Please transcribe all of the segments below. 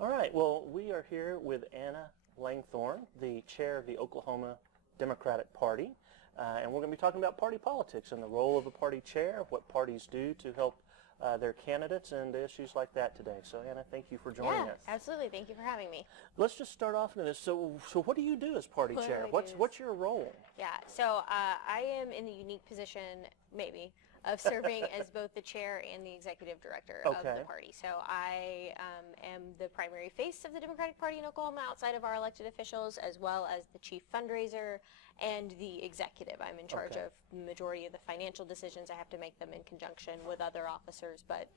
All right, well, we are here with Anna Langthorne, the chair of the Oklahoma Democratic Party, and we're going to be talking about party politics and the role of a party chair, what parties do to help their candidates, and issues like that today. So, Anna, thank you for joining us. Absolutely. Thank you for having me. Let's just start off into this. So what do you do as party chair? What's your role? Yeah, so I am in the unique position, maybe, of serving as both the chair and the executive director of the party. So I am the primary face of the Democratic Party in Oklahoma outside of our elected officials, as well as the chief fundraiser and the executive. I'm in charge of the majority of the financial decisions. I have to make them in conjunction with other officers, but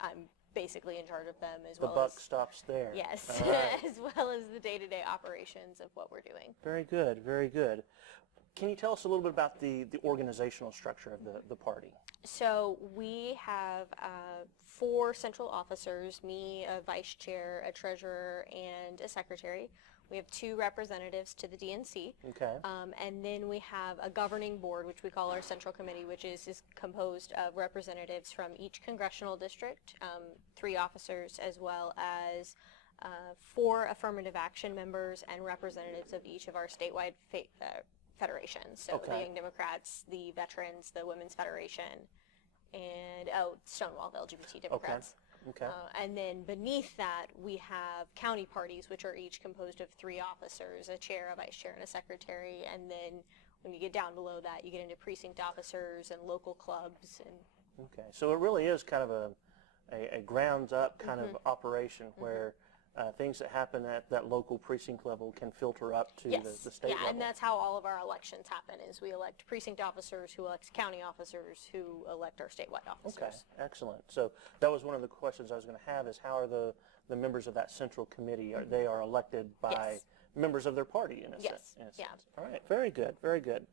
I'm basically in charge of them as well. The buck stops there. Yes, right. As well as the day-to-day operations of what we're doing. Very good, very good. Can you tell us a little bit about the organizational structure of the party? So we have 4 central officers, me, a vice chair, a treasurer, and a secretary. We have 2 representatives to the DNC. Okay. And then we have a governing board, which we call our central committee, which is composed of representatives from each congressional district, 3 officers, as well as 4 affirmative action members and representatives of each of our statewide federations. So the Young Democrats, the Veterans, the Women's Federation, and Stonewall, the LGBT Democrats. Okay. And then beneath that, we have county parties, which are each composed of 3 officers, a chair, a vice chair, and a secretary. And then when you get down below that, you get into precinct officers and local clubs. And so it really is kind of a grounds-up kind of operation where things that happen at that local precinct level can filter up to the state level. And that's how all of our elections happen, is we elect precinct officers who elect county officers who elect our statewide officers. Okay, excellent. So that was one of the questions I was going to have, is how are the members of that central committee? They are elected by members of their party in a sense. Yeah. All right, very good, very good.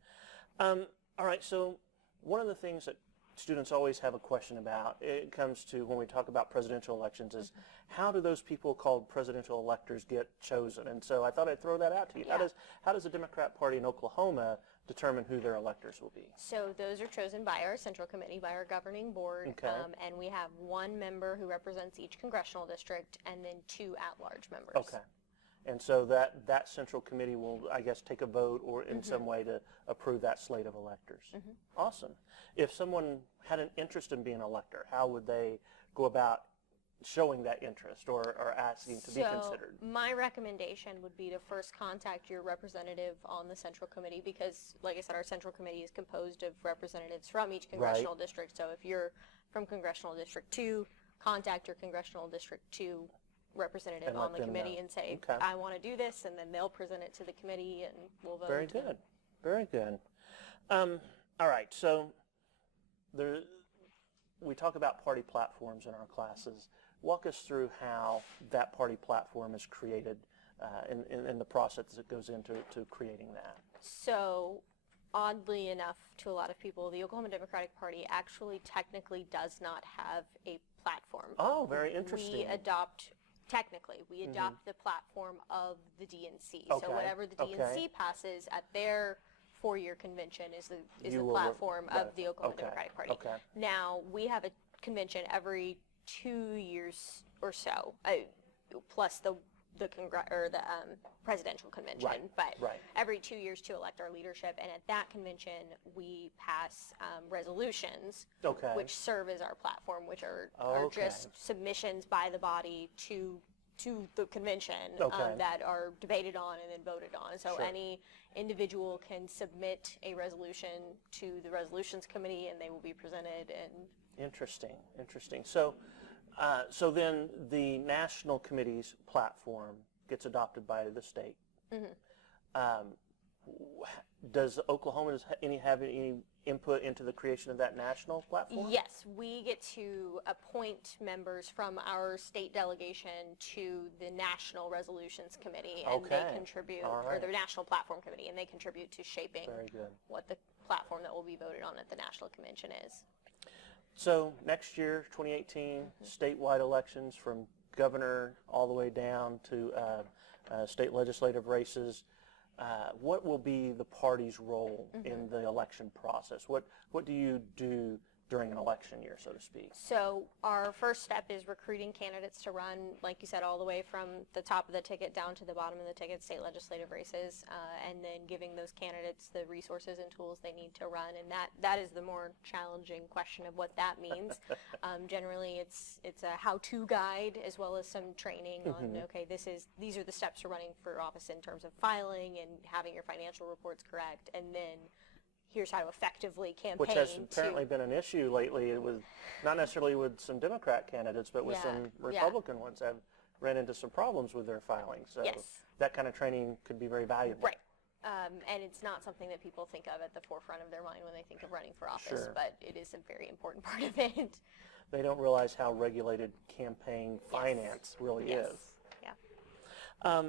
All right, so one of the things that students always have a question about, it comes to when we talk about presidential elections, is how do those people called presidential electors get chosen? And so I thought I'd throw that out to you. Yeah. How does the Democrat Party in Oklahoma determine who their electors will be? So those are chosen by our central committee, by our governing board, and we have 1 member who represents each congressional district, and then 2 at-large members. Okay. And so that central committee will, I guess, take a vote or in some way to approve that slate of electors. Awesome. If someone had an interest in being an elector, how would they go about showing that interest or asking to be considered? My recommendation would be to first contact your representative on the central committee, because, like I said, our central committee is composed of representatives from each congressional district. So if you're from Congressional District 2, contact your Congressional District 2 representative on the committee and say, I want to do this, and then they'll present it to the committee and we'll vote. Very good. Very good. All right, so we talk about party platforms in our classes. Walk us through how that party platform is created in the process that goes into creating that. So, oddly enough to a lot of people, the Oklahoma Democratic Party actually technically does not have a platform. Oh, very interesting. We adopt the platform of the DNC. So whatever the DNC passes at their 4-year convention is the platform of the Oklahoma Democratic Party. Now, we have a convention every 2 years or so, plus the presidential convention, but every 2 years to elect our leadership. And at that convention, we pass resolutions, which serve as our platform, which are just submissions by the body to the convention that are debated on and then voted on. So any individual can submit a resolution to the resolutions committee, and they will be presented. And interesting. So then the national committee's platform gets adopted by the state. Does Oklahoma have any input into the creation of that national platform? Yes, we get to appoint members from our state delegation to the National Resolutions Committee, and they contribute, or the National Platform Committee, and they contribute to shaping what the platform that will be voted on at the National Convention is. So next year, 2018, statewide elections from governor all the way down to state legislative races. What will be the party's role in the election process? What do you do during an election year, so to speak? So our first step is recruiting candidates to run, like you said, all the way from the top of the ticket down to the bottom of the ticket, state legislative races, and then giving those candidates the resources and tools they need to run. And that is the more challenging question of what that means. Generally, it's a how-to guide as well as some training on, okay, these are the steps to running for office in terms of filing and having your financial reports correct, and then here's how to effectively campaign. Which has apparently been an issue lately, with not necessarily with some Democrat candidates, but with some Republican ones have ran into some problems with their filing. So that kind of training could be very valuable. Right. And it's not something that people think of at the forefront of their mind when they think of running for office, but it is a very important part of it. They don't realize how regulated campaign finance really is. Yeah.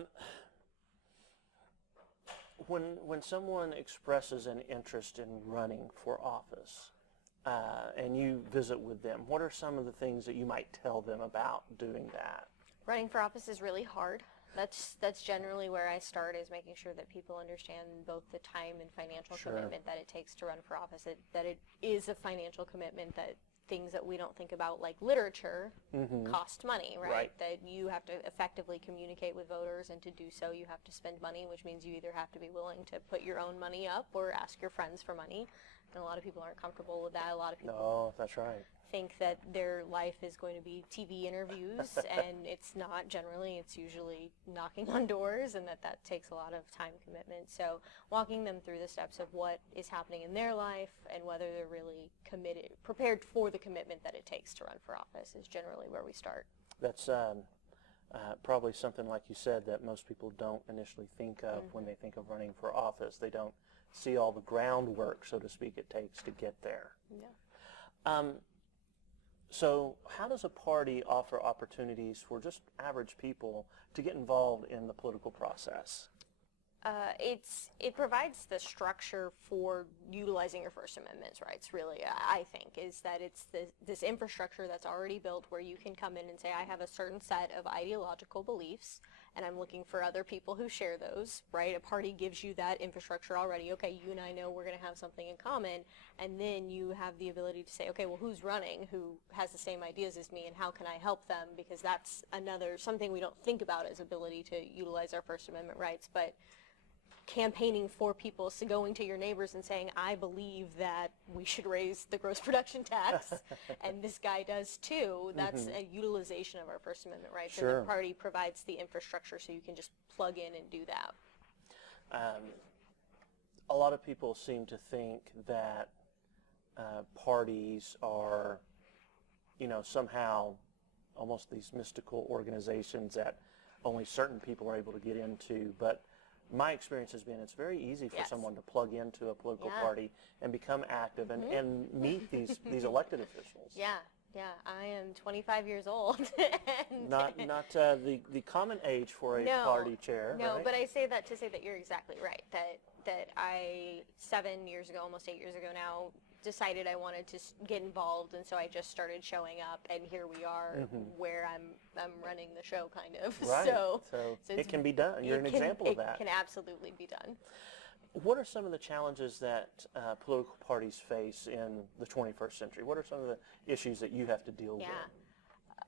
When someone expresses an interest in running for office, and you visit with them, what are some of the things that you might tell them about doing that? Running for office is really hard. That's generally where I start, is making sure that people understand both the time and financial commitment that it takes to run for office, that it is a financial commitment, that things that we don't think about, like literature, cost money, right? That you have to effectively communicate with voters, and to do so you have to spend money, which means you either have to be willing to put your own money up or ask your friends for money. And a lot of people aren't comfortable with that. A lot of people that's right. think that their life is going to be TV interviews, and it's not generally. It's usually knocking on doors, and that takes a lot of time commitment. So walking them through the steps of what is happening in their life and whether they're really prepared for the commitment that it takes to run for office is generally where we start. That's probably something, like you said, that most people don't initially think of when they think of running for office. They don't see all the groundwork, so to speak, it takes to get there. Yeah. So how does a party offer opportunities for just average people to get involved in the political process? It provides the structure for utilizing your First Amendment rights, really, I think, is that it's this infrastructure that's already built where you can come in and say, I have a certain set of ideological beliefs, and I'm looking for other people who share those, right? A party gives you that infrastructure already. Okay, you and I know we're going to have something in common, and then you have the ability to say, okay, well, who's running, who has the same ideas as me, and how can I help them? Because that's something we don't think about as ability to utilize our First Amendment rights, but campaigning for people, so going to your neighbors and saying, I believe that we should raise the gross production tax, and this guy does too, that's a utilization of our First Amendment rights, and the party provides the infrastructure so you can just plug in and do that. A lot of people seem to think that parties are, somehow almost these mystical organizations that only certain people are able to get into, but my experience has been it's very easy for someone to plug into a political party and become active and meet these elected officials. Yeah, I am 25 years old. And not the common age for a party chair. No, right? but I say that to say that you're exactly right. That I 7 years ago, almost 8 years ago now, decided I wanted to get involved, and so I just started showing up, and here we are, where I'm running the show, kind of. Right. So it can be done. You're an example of that. It can absolutely be done. What are some of the challenges that political parties face in the 21st century? What are some of the issues that you have to deal with?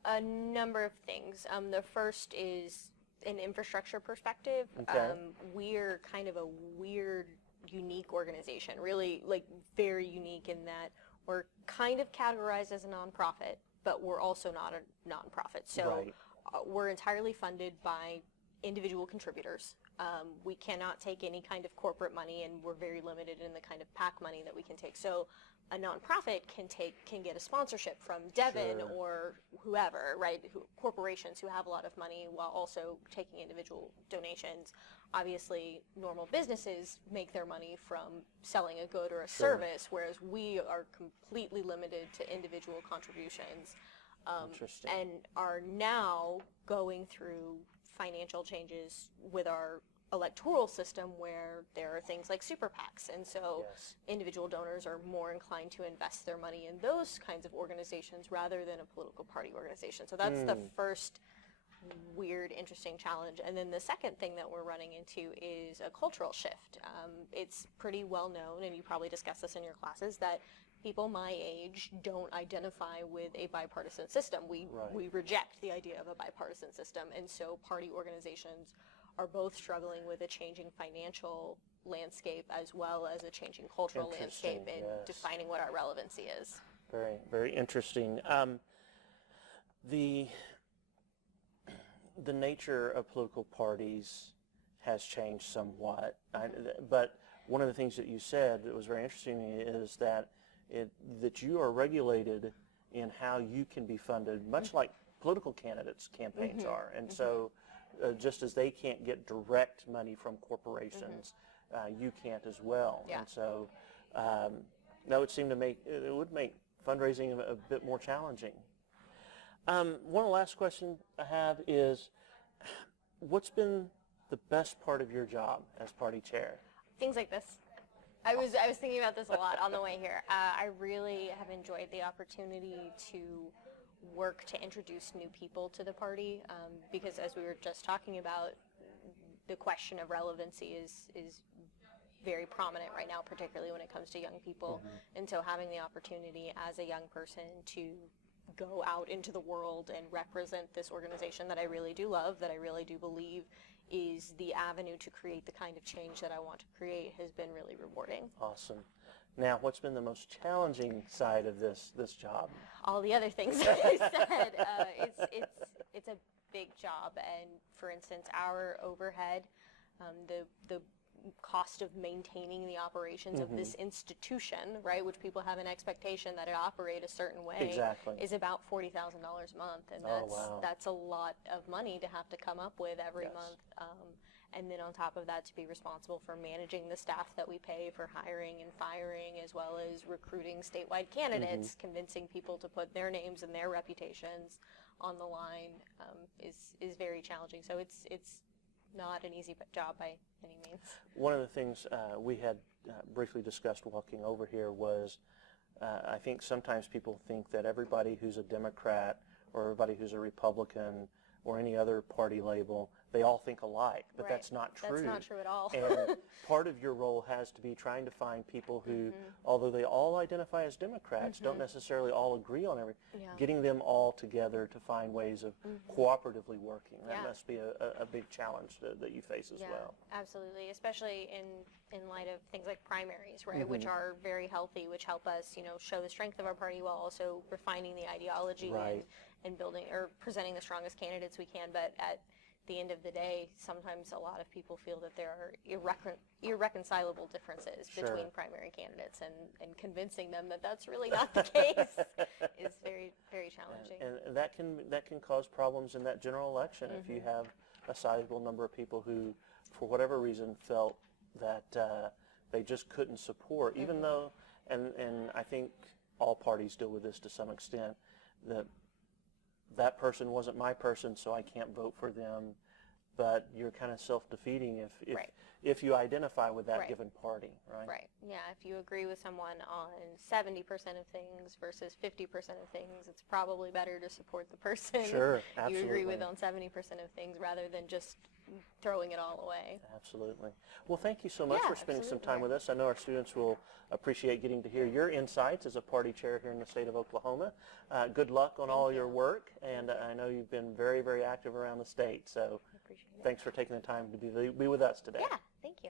A number of things. The first is an infrastructure perspective. Okay. We're kind of a weird, unique organization, really, like, very unique in that we're kind of categorized as a nonprofit, but we're also not a nonprofit. So we're entirely funded by individual contributors. We cannot take any kind of corporate money, and we're very limited in the kind of PAC money that we can take. So a nonprofit can get a sponsorship from Devon or whoever, right? Corporations who have a lot of money while also taking individual donations. Obviously, normal businesses make their money from selling a good or a service, whereas we are completely limited to individual contributions. And are now going through financial changes with our electoral system, where there are things like super PACs, and so individual donors are more inclined to invest their money in those kinds of organizations rather than a political party organization. So that's the first weird, interesting challenge. And then the second thing that we're running into is a cultural shift. It's pretty well known, and you probably discuss this in your classes, that people my age don't identify with a bipartisan system. We reject the idea of a bipartisan system, and so party organizations are both struggling with a changing financial landscape as well as a changing cultural landscape and defining what our relevancy is. Very, very interesting. The nature of political parties has changed somewhat, but one of the things that you said that was very interesting to me is that that you are regulated in how you can be funded, much like political candidates' campaigns are. And so just as they can't get direct money from corporations, you can't as well. Yeah. And so that would seem to make fundraising a bit more challenging. One last question I have is, what's been the best part of your job as party chair? Things like this. I was thinking about this a lot on the way here. I really have enjoyed the opportunity to work to introduce new people to the party, because as we were just talking about, the question of relevancy is very prominent right now, particularly when it comes to young people. And so having the opportunity as a young person to go out into the world and represent this organization that I really do love, that I really do believe is the avenue to create the kind of change that I want to create, has been really rewarding. Awesome. Now, what's been the most challenging side of this job? All the other things that I said. It's a big job, and for instance, our overhead, the cost of maintaining the operations of this institution, right, which people have an expectation that it operate a certain way, is about $40,000 a month, and that's a lot of money to have to come up with every month. And then on top of that, to be responsible for managing the staff that we pay, for hiring and firing, as well as recruiting statewide candidates, convincing people to put their names and their reputations on the line, is very challenging. So it's not an easy job by any means. One of the things we had briefly discussed walking over here was I think sometimes people think that everybody who's a Democrat or everybody who's a Republican or any other party label, they all think alike, but that's not true. That's not true at all. And part of your role has to be trying to find people who, although they all identify as Democrats, don't necessarily all agree on everything. Getting them all together to find ways of cooperatively working. That must be a big challenge that you face as well. Absolutely, especially in light of things like primaries, right, which are very healthy, which help us, show the strength of our party while also refining the ideology and building or presenting the strongest candidates we can. But at the end of the day, sometimes a lot of people feel that there are irreconcilable differences between primary candidates, and convincing them that that's really not the case is very, very challenging. And that can cause problems in that general election if you have a sizable number of people who, for whatever reason, felt that they just couldn't support, even though, and I think all parties deal with this to some extent, that person wasn't my person, so I can't vote for them. But you're kind of self-defeating if you identify with that given party, right? Right. Yeah. If you agree with someone on 70% of things versus 50% of things, it's probably better to support the person you agree with on 70% of things rather than just throwing it all away. Absolutely. Well, thank you so much for spending some time with us. I know our students will appreciate getting to hear your insights as a party chair here in the state of Oklahoma. Good luck on all your work, and I know you've been very, very active around the state, so thanks for taking the time to be with us today. Yeah, thank you.